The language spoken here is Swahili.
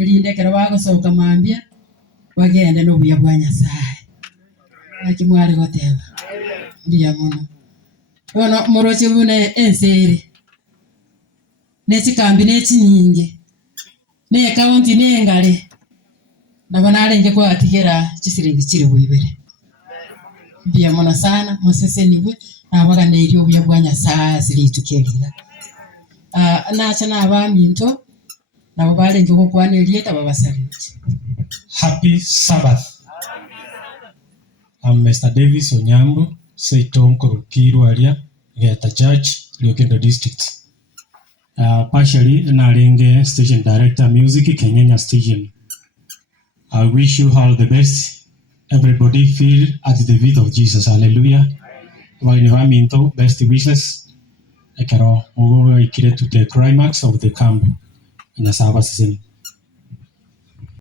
Elinde kera bagosoka mambia bagende n'obuya bwa Nyasaye. Akimwari goteba. Ndiya mono. Bono moroche bune ensere. Nechikambi nechinyinge. Ne kaunti n'engale. Nabona arenge kwa atigera chisiringi chiri bwibere. Ndiya mono sana Mosese niwe nabaga n'eryo obuya bwa Nyasaye siritukirira. Nacha n'abaminto nabo barenge gukwana elieta babasaliti. Happy Sabbath. I'm Mr. Davis Onyambo, Seitom Korokiru area, Geta Church, Lokendo District. Partially, Naringe Station Director Music, Kenyanya Station. I wish you all the best. Everybody feel at the feet of Jesus. Hallelujah. Minto, best wishes. I can to the climax of the camp in the Sabbath season.